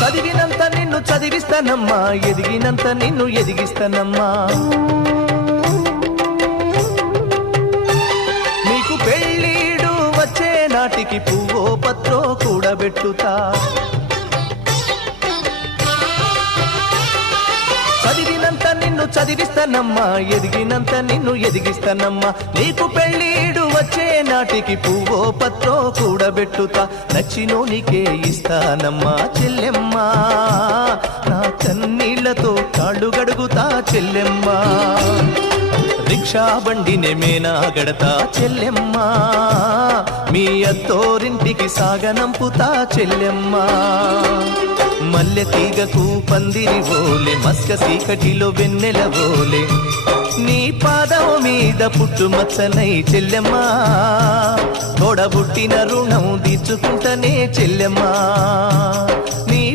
చదివినంత నిన్ను చదివిస్తానమ్మా, ఎదిగినంత నిన్ను ఎదిగిస్తానమ్మా. నీకు పెళ్ళీడు వచ్చే నాటికి పువ్వో పత్రో కూడబెట్టుతా. చదివినంత నిన్ను చదివిస్తానమ్మా, ఎదిగినంత నిన్ను ఎదిగిస్తానమ్మా. నీకు పెళ్ళీడు వచ్చే నాటికి పువ్వో పత్రో కూడబెట్టుతా. నచ్చినోనికే ఇస్తానమ్మా చెల్లెమ్మా, నా కన్నీళ్లతో కాళ్ళు గడుగుతా చెల్లెమ్మా. రిక్షా బండినే మేనా గడతా చెల్లెమ్మా, మీ అత్తోరింటికి సాగనంపుతా చెల్లెమ్మా. మల్లె తీగకు పందిరి ఓలే, మస్క సీకటిలో వెన్నెల ఓలే, నీ పాదం మీద పుట్టుమచ్చనై చెల్లెమ్మా. తోడబుట్టిన రుణం తీర్చుకుంటనే చెల్లెమ్మా,